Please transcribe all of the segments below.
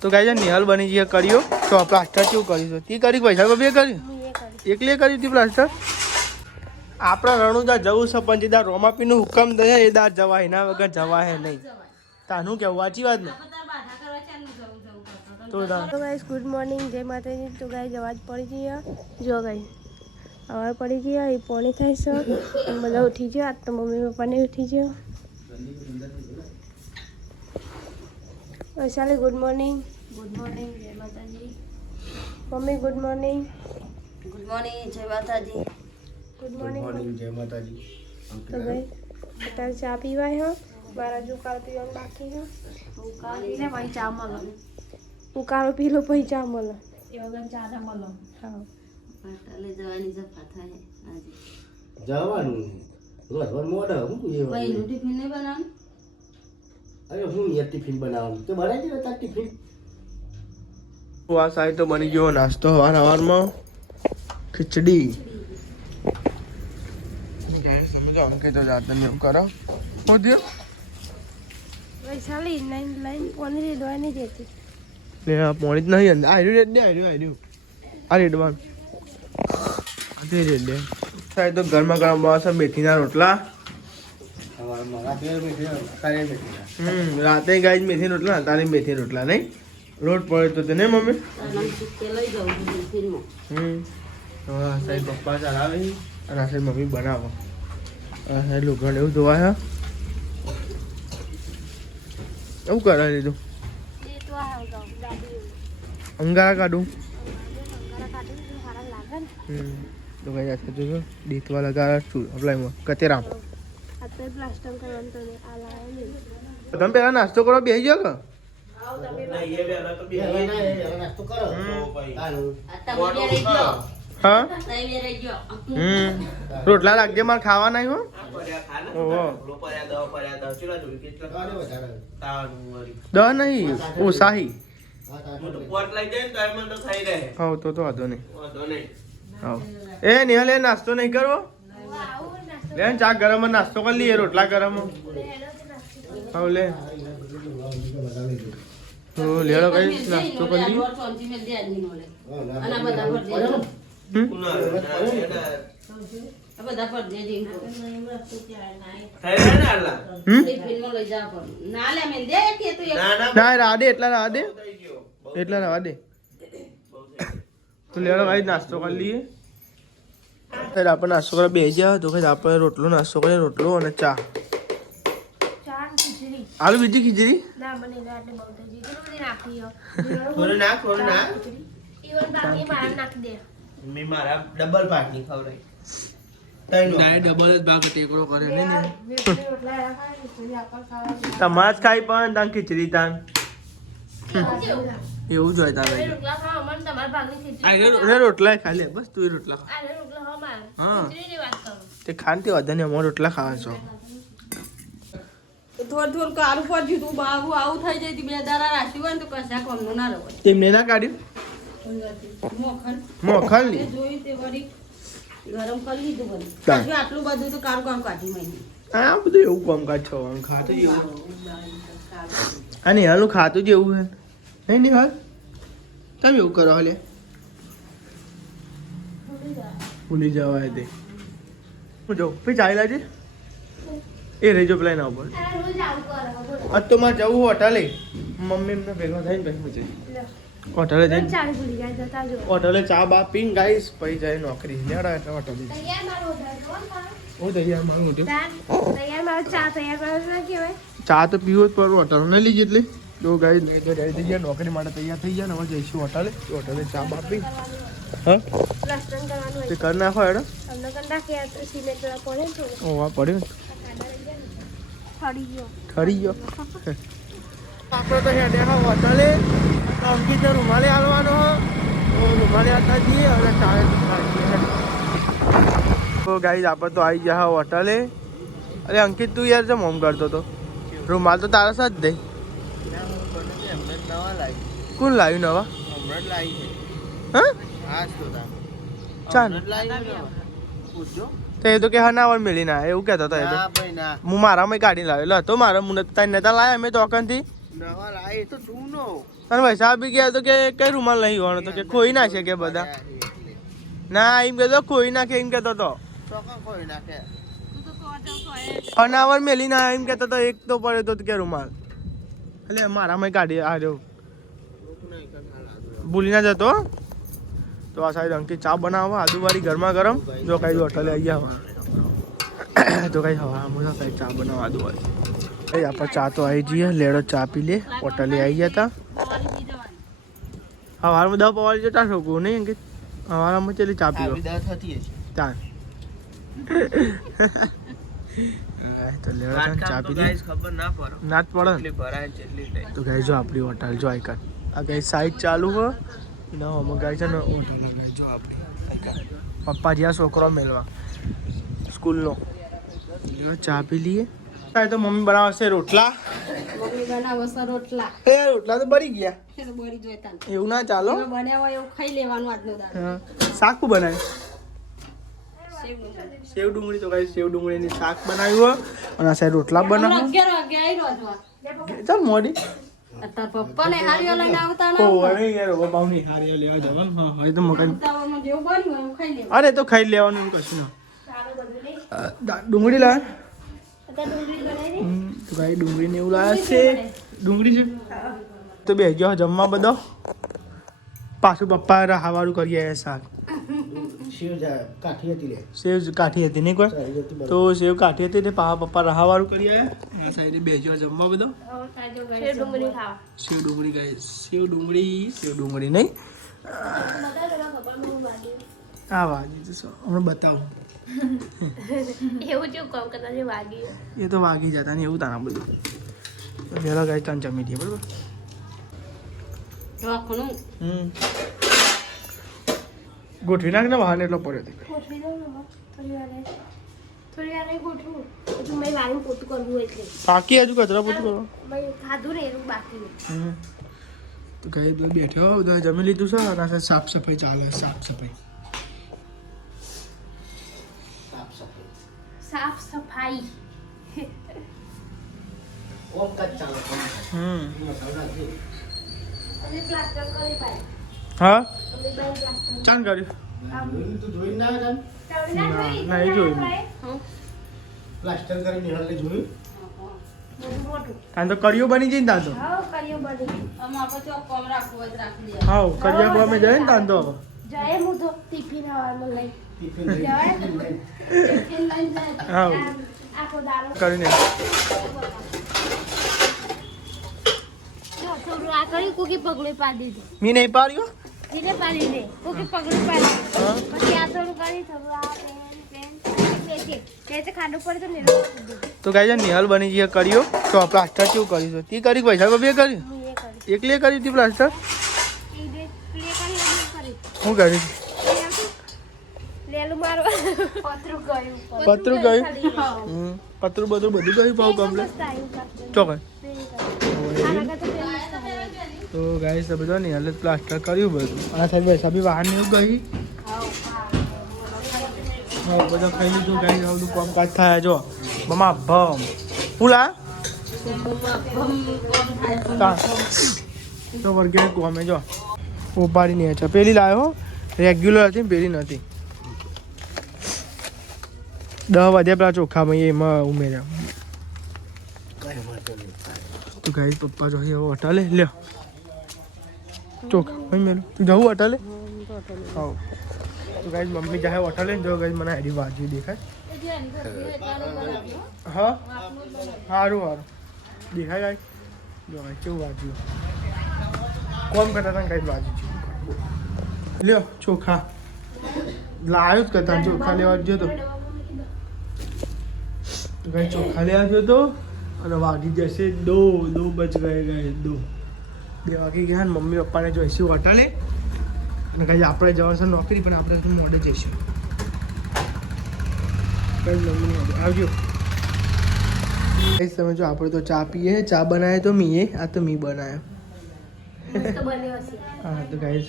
તો ગાય નિહાલ બની જઈએ કર્યો તો પ્લાસ્ટર કેવું કરીશું તી કરી પૈસા બે કરી એકલી કરી હતી પ્લાસ્ટર આપણા રણુદા જવું છે પણ જેદાર રોમાપીનું હુકમ દે એ દાર જવાય એના વગર જવાય નહીં તાનું કેવું વાંચી વાત ને તો ગાઈસ ગુડ મોર્નિંગ જય માતાજી તો ગાઈસ અવાજ પડી ગયો જો ગાઈસ અવાજ પડી ગયો એ પોણી થાય છે બધા ઉઠી ગયો આજ તો મમ્મી પપ્પાને ઉઠી ગયો વૈશાલી ગુડ મોર્નિંગ જય માતાજી મમ્મી ગુડ મોર્નિંગ જય માતાજી ગુડ મોર્નિંગ જય માતાજી તો ગાઈસ અત્યારે ચા પીવાય હો મારા જો કાલ પીવાનું બાકી છે ઉકાળીને ભાઈ ચા મળે ઉકાળો પી લો પછી ચા મળે એ વગર ચા ના મળે હા પાટાલે જવાની જફા થાય આજે જવાનું રોજ મોડા હું ભાઈ ટિફિન નહીં બનાવવાનું અરે હું યાર ટિફિન બનાવવાનું તો બનાવી દે તાર ટિફિન આ સાઈ તો બની ગયો નાસ્તો હવારમાં ખીચડી ગાઈસ સમજો અંકે તો જાતે નહીં કરો હો દિયો વૈશાલી લાઈન પોણી દોવાની દેતી લે આ પોણી જ નહીં અંદર આર્યું આ રેડવાન આ રેડ દે સાઈ તો ગરમા ગરમ બસ મેથીના રોટલા રાતે ગાય મેથી રોટલા તારે મેથી રોટલા નહીં રોટ પડે તો તેને મમ્મી હા સાહેબ પપ્પા ચલાવે અને આ સાહેબ મમ્મી બનાવો આ સાહેબ લુગણ એવું ધોવાય એવું કરાવી લીધું અંગારા કાઢું તો કઈ જાતે જોજો દીતવા લગાડા છું અપ્લાયમાં કતેરામ તમે પેલા નાસ્તો કરો બેસી જાઓ કે હા રોટલા રાખજે મારે ખાવા નહીં હો દહ નહીં ઉસાહી હા તો વાંધો નહીં હા એ નિહાલ એ નાસ્તો નહીં કરવો લે ચા ગરમ નાસ્તો કરી લઈએ રોટલા ગરમ હા લે તો લેડો કઈ નાસ્તો કરી લઈએ ના રાધે એટલા રાધે તો લેડો કઈ નાસ્તો કરી લઈએ આપણે નાસ્તો કરવા બેસી જાવ તો કઈ આપણે રોટલો નાસ્તો કરીએ રોટલો અને ચા આલુ બીજી ખીચડી તમારે જ ખાઈ પણ તાન ખીચડી તાન એવું જ હોય તારે રોટલા ખાઈ લે બસ તું રોટલા હા તે ખાનતી વધારે નહીં અમારે રોટલા ખાવા છો થોડું કારું પડ્યું તું બાબુ આવું થઈ જાય બે દાડા રાખ્યું હોય ને તો કશા કોમનું ના રહે તેમને ના કાઢ્યું મોખન લી જોયું તે વળી ગરમ કરી લીધું બધું આટલું બધું તો કારું કામ કાઢી મહિને આ બધું એવું કામકાજ છો ખાતું જેવું અને હાલું ખાતું જેવું છે નહીં નિહાલ તમે એવું કરો હાલે ભૂલી જવાય તે હું જાઉં પછી ચાલી લાજે એ રેજો પેલા ના ઉપર આજ તો મારે જવું હોટલે મમ્મી એમને ભેગા થઈને પછી હોટલે જઈને હોટલે ચા બા પીને ગાઈશ પછી જાય નોકરી લેડા એટલે હોટલે હું તૈયાર માંગુ છું ચા તો પીવો જ પડે હોટલ નહીં લીધી એટલે જો ગાઈ થઈ ગયા નોકરી માટે તૈયાર થઈ ગયા ને હવે જઈશું હોટલે ચા બા પી હા તે કરી નાખો હેડો ઓવા પડ્યું ઠરી ગયો આપણે તો હેડે હા હોટલે અંકિત રૂમાલે આવવાનો તો રૂમાલે આવતા જઈએ અને ચાલે તો ગાઈઝ આપણે તો આવી ગયા હોટલે અરે અંકિત તું યાર જમ હોમ કરતો તો રૂમાલ તો તારા સાથ દઈ કોણ લાવ્યું નવા હા ચાલ તો એ તો કે હા ના મેળી ના એવું કહેતો હતો એ તો હું મારામાં કાઢી લાવેલો હતો મારા મુને તારી નતા લાયા મેં તોકનથી અને ભાઈ સાહેબ બી ગયા તો કે કઈ રૂમાલ નહીં હોવાનો તો કે ખોઈ નાખે કે બધા ના એમ કહેતો ખોઈ નાખે એમ કહેતો તો અનાવર મેલી ના એમ કહેતો તો એક તો પડ્યો તો કે રૂમાલ એટલે મારામાં કાઢી આ રહ્યો ભૂલી ના જતો તો આ સાઈડ અંકિત ચા બનાવવા આદુવાળી ગરમા ગરમ જો કઈ હોટલે આવી ગયા તો કઈ હવા મુલા કઈ ચા બનાવવા આદુવાળી આપણે ચા તો આવી જઈએ લેડો ચા પી લે હોટલે આવી ગયા હતા હવારમાં 10 પવાળી જતા છોકરું નહીં અંકિત હવારમાં ચેલી ચા પીવો ચાલ તો લેડો ચા પી લે ના જ પડે તો ગાઈ જો આપણી હોટલ જો આઈકન આ ગાઈ સાઈડ ચાલુ હો ના અમે ગાઈ છે ને હોટલ જો આપણી પપ્પા જ્યાં છોકરો મેળવા સ્કૂલનો ચા પી લઈએ તો મમ્મી બનાવશે રોટલા મમ્મી બનાવશે રોટલા એ રોટલા તો બળી ગયા એ તો બળી જોઈતા એવું ના ચાલો બન્યા હોય એવું ખાઈ લેવાનું આજનો દાડો શાક બનાવ્યું સેવ ડુંગળી તો કઈ સેવ ડુંગળીની શાક બનાવ્યું અને આ સાઈડ રોટલા બનાવ્યું 11 વાગે આવી રોજવા ચાલ મોડી તાર પપ્પા ને હારીઓ લઈને આવતા ઓ અરે યાર ઓ બાવની હારીઓ લેવા જવાનું હા હવે તો મકાન ઉતાવળમાં જેવું બન્યું હોય એવું ખાઈ લેવાનું અરે તો ખાઈ લેવાનું કશું ના ડુંગળી લાવ તો ગાઈ ડુંગળી ને એવું લાવ્યા છે ડુંગળી છે તો બે ગયો જમવા બધો પાછું પપ્પા રાહાવાળું કરી આવ્યા શાક સેવ કાઠી હતી નહીં કોઈ તો સેવ કાઠી હતી ને પપ્પા રાહાવાળું કરી આવ્યા આ સાઈડે બે ગયો જમવા બધો સેવ ડુંગળી ગાય સેવ ડુંગળી નહીં આ વાગી જશો હમણાં બતાવું એવું જેવું કામ કરતા છે વાગી એ તો વાગી જતા ને એવું તાના બધું પહેલાં ગાય ત્રણ જમી દઈએ બરાબર ગોઠવી નાખ ને વાહન એટલો પડ્યો ગોઠવી દઉં ને થોડી વાર ગોઠવું હજુ મેં વાળું પોતું કરવું એટલે બાકી હજુ કચરા પોતું કરો મેં ખાધું ને એવું બાકી તો ગાય બેઠો બધા જમી લીધું છે અને સાફ સફાઈ ચાલે સાફ સફાઈ હા ચાલ કર્યું નહીં જોયું તાન તો કરિયો બની જઈને તાન તો હા કરિયા ગમે જાય ને તાન તો જાય હું તો ટિફિન આવવાનું લઈ હા કરીને કોકી પગલું પાડી દીધું મી નહીં પાડ્યો ધીરે પાડી દે કોકી પગલું પાડી પછી આ થોડું કરી થોડું આ પેન ખાડું પડે તો તો ગાય નિહાલ બની જઈએ કર્યો તો પ્લાસ્ટર કેવું કરીશું તી કરી પૈસા બે કર્યું એકલી કરી હતી પ્લાસ્ટર હું કરી પતરું ગયું પતરું બધું ગયું પાવ કમ્પ્લેટ ચોકન તો ગાઈસ તો બધો નહીં હાલત પ્લાસ્ટર કર્યું બધું આ સાહેબ પૈસા બી બહાર ને એવું ગઈ હા બધો ખાઈ લીધું ગાઈ બધું કામકાજ થાય જો મમા ભમ પુલા તો વર્ગે કોમે જો ઉપાડી નહીં છે પેલી લાવ્યો રેગ્યુલર હતી પેલી નથી 10 વાગ્યા પેલા ચોખા ભાઈ એમાં ઉમેર્યા તો ગાઈ પપ્પા જો હોટલે લ્યો ચોખા ભાઈ મેલું તું જવું હોટલે હા તો ગાઈ મમ્મી જાય હોટલે જો ગાઈ મને આડી બાજુ દેખાય હા સારું દેખાય ગાઈ જો ગાઈ કેવું બાજુ કોમ કરતા હતા ગાઈ બાજુ લ્યો ચોખા લાવ્યો જ કરતા ચોખા લેવા ગયો તો गाइस ચોખા લેવા ગયો તો અને વાગી જશે 2 બજ ગયે ગાइस 2 વાગી ગયા ને મમ્મી પપ્પાને જોઈશું હોટલે અને ગાइस આપણે જવાનું છે નોકરી પણ આપણે મોડે જઈશું ગાइस મમ્મી આવજો ગાइस તમે જો આપણે તો ચા પીએ ચા બનાવે તો મીએ આ તો મી બનાવ્યો હા તો ગાइस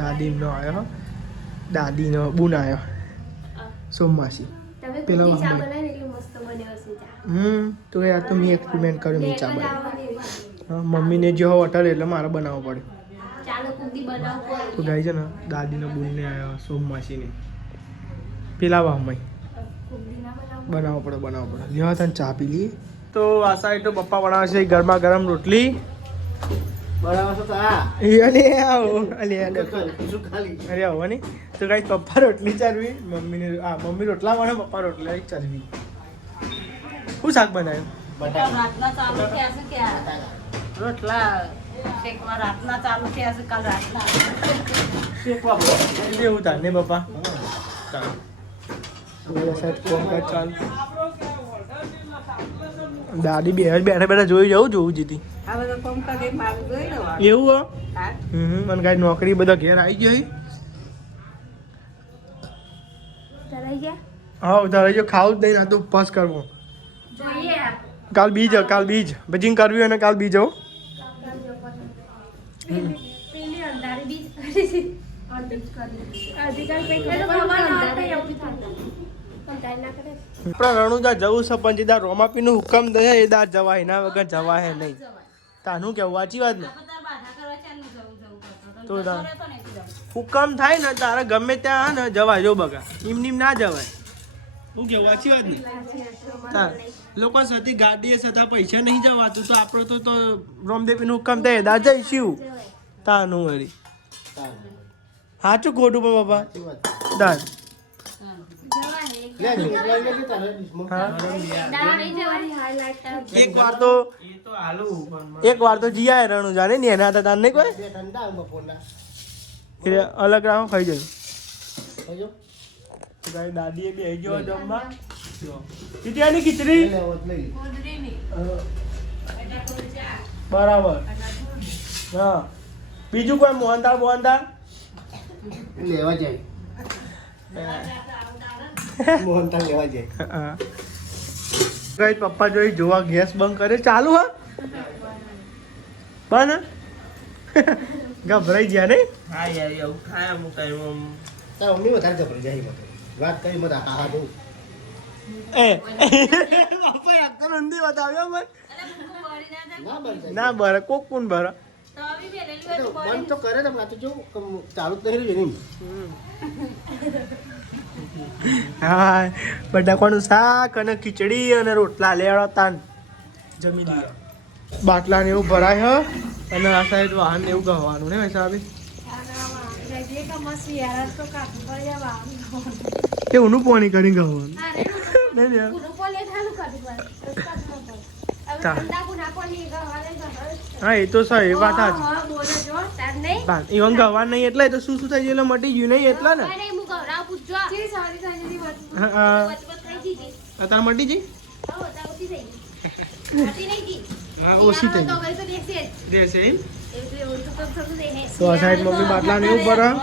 દાદીનો આવ્યો દાદીનો બુન આવ્યો સોમવાસી પેલો તો યાર તો મેં એક્સપેરિમેન્ટ કર્યો મેં ચા બનાવી હા મમ્મીને જે હોટલ એટલે મારે બનાવવો પડે. ચાલો કુંડી બનાવવું તો ગાય છે ને દાદીને બુનને આવ્યા સોમવાસીને પેલા વાહમાં બનાવવો પડે. લેવા તને ચા પી લઈએ. તો આ સાઈડ તો પપ્પા બનાવે છે ગરમા ગરમ રોટલી. અરે આવો ને તો ગાય પપ્પા રોટલી ચારવી મમ્મી રોટલા મને પપ્પા રોટલા ચારવી. શું શાક બનાવ્યું? રાતના ચાલુ થયા છે કે રોટલા શેકવા રાતના ચાલુ થયા છે કાલ રાતના એવું તાર ને પપ્પા દાદી બેઠા બેઠા જોઈ જોવું જીતી આ બધા કોમ કરે મારું જોઈ લો એવું મને કઈ નોકરી બધા ઘેર આવી ગઈ. હા ઉધાર ખાવું જ નહીં તો ઉપવાસ કરવો. કાલ બીજ ભજીંગ કરવી અને કાલ બીજ રણુદા જવું છે પણ જે રોમાપી નું હુકમ દે એ દાર જવાય એના વગર જવાય નહીં. તાનું કેવું સાચી વાત ને? તો હુકમ થાય ને તારે ગમે ત્યાં ને જવાય જો બગા એમ ના જવાય. હું કેવું સાચી વાત ને? લોકો સાથે ગાડીએ છતાં પૈસા નહીં જવાતું તો આપણો તો રોમદેવી નું હુકમ થાય દાર જઈશું તાનું વળી સાચું ખોટું પણ બાપા દાર એક વાર તો જીયા રણું જાને ને એના હતા તાર નહીં કોઈ અલગ રાખો ખાઈ જાય. દાદી એ બી ગયો જમવા ખીચડી બરાબર. હા બીજું કોઈ મોહનદાળ લેવા જાય મોહનથાળ લેવા જાય. ગઈ પપ્પા જોઈ જોવા ગેસ બંધ કરે ચાલુ હા બંધ ગભરાઈ ગયા નહીં. હા યાર એવું થાય અમુક ટાઈમ તારા મમ્મી વધારે ગભરાઈ જાય મત વાત કરી મત હા બહુ એ બાપા યાદ તો નંદી બતાવ્યો મને ના બનશે ના બરે કોક કોણ બરે બંધ તો કરે ને પાછું જો ચાલુ જ નહીં રહ્યું હા બટાકાનું શાક અને ખીચડી અને રોટલા લેવાડો તાન જમી લઈએ. બાટલા ને એવું ભરાય હ અને આ સાઈડ વાહન ને એવું ગવાનું ને હિસાબે એવું પાણી કરી ગવાનું હા એ તો સર એ વાત જ ઇવન ગવા નહીં એટલે તો શું થઈ ગયું મટી ગયું નહીં એટલે ને અત્યારે મટી જઈ હા ઓછી થઈ દેશે એમ તો આ સાઈડ મમ્મી બાટલા ને એવું ભરા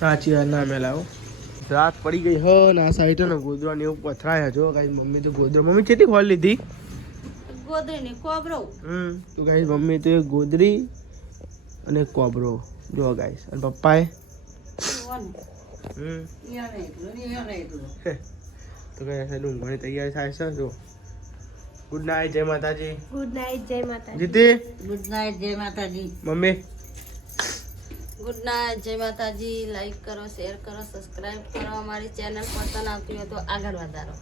સાચી વાત ના મેલાવો રાત પડી ગઈ હ ને આ સાઈડ ને ગોદરા ને એવું પથરાય જો ગાઈસ મમ્મી તો ગોદરા મમ્મી કેટલી ખોલ લીધી ગોદરી કોબરો તો ગાઈસ મમ્મી તો ગોદરી અને કોબરો જો ગાઈસ અને પપ્પાએ તો ગાઈસ ઊંઘવાની તૈયારી થાય છે જો ગુડ નાઇટ જય માતાજી. ગુડ નાઇટ જય માતાજી. જીતી ગુડ નાઇટ જય માતાજી. મમ્મી ગુડ નાઇટ જય માતાજી. લાઈક કરો, શેર કરો, સબસ્ક્રાઇબ કરો. અમારી ચેનલ પસંદ આવતી હોય તો આગળ વધારો.